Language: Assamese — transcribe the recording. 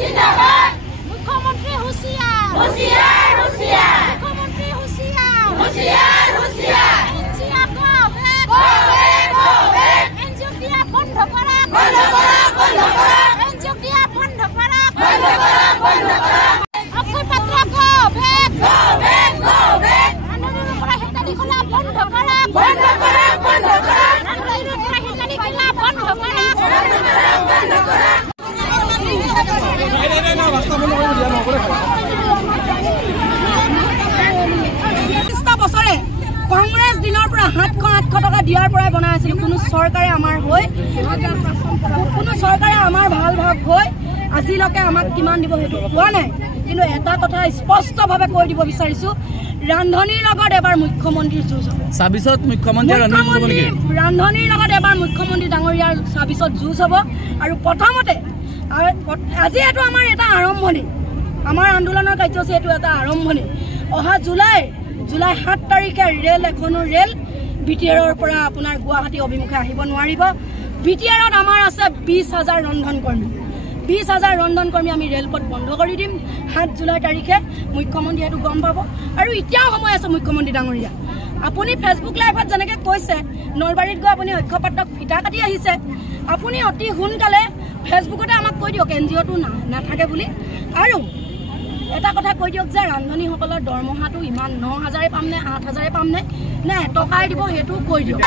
মুখ্যমন্ত্ৰী হুঁচিয়াৰ মুখ্যমন্ত্ৰী হুঁচিয়াৰ এনজিঅ দিয়া বন্ধ কৰা এনজিঅ দিয়া বন্ধ কৰা অক্ষয় পাত্ৰ আন্দোলনৰ পৰা হেতালি খোলা বন্ধ কৰা আন্দোলনৰ পৰা হেতালি খোলা বন্ধ কৰা বছৰে কংগ্ৰেছ দিনৰ পৰা 700-800 টকা দিয়াৰ পৰাই বনাই আছিল কোনো চৰকাৰে আমাৰ ভাল ভাগ হৈ আজিলৈকে আমাক কিমান দিব সেইটো কোৱা নাই কিন্তু এটা কথা স্পষ্টভাৱে কৈ দিব বিচাৰিছো ৰান্ধনীৰ লগত এবাৰ মুখ্যমন্ত্ৰীৰ যুঁজ হ'ব 26ত মুখ্যমন্ত্ৰী ৰান্ধনীৰ লগত এবাৰ মুখ্যমন্ত্ৰী ডাঙৰীয়াৰ 26ত যুঁজ হ'ব আৰু প্ৰথমতে আজি এইটো আমাৰ এটা আৰম্ভণি আমাৰ আন্দোলনৰ কাৰ্যসূচী এইটো এটা আৰম্ভণি অহা জুলাই 7 তাৰিখে ৰেল বিটিআৰৰ পৰা আপোনাৰ গুৱাহাটী অভিমুখে আহিব নোৱাৰিব বিটিআৰত আমাৰ আছে 20,000 ৰন্ধন কৰ্মী আমি ৰেলপথ বন্ধ কৰি দিম 7 জুলাই তাৰিখে মুখ্যমন্ত্ৰী এইটো গম পাব আৰু এতিয়াও সময় আছে মুখ্যমন্ত্ৰী ডাঙৰীয়া আপুনি ফেচবুক লাইভত যেনেকৈ কৈছে নলবাৰীত গৈ আপুনি অক্ষয় পাত্ৰক ফিটা কাটি আহিছে আপুনি অতি সোনকালে ফেচবুকতে আমাক কৈ দিয়ক এনজিঅ'টো নাথাকে বুলি আৰু এটা কথা কৈ দিয়ক যে ৰান্ধনীসকলৰ দৰমহাটো ইমান 9,000 পাম নে 8,000 পাম নে টকাই দিব সেইটো কৈ দিয়ক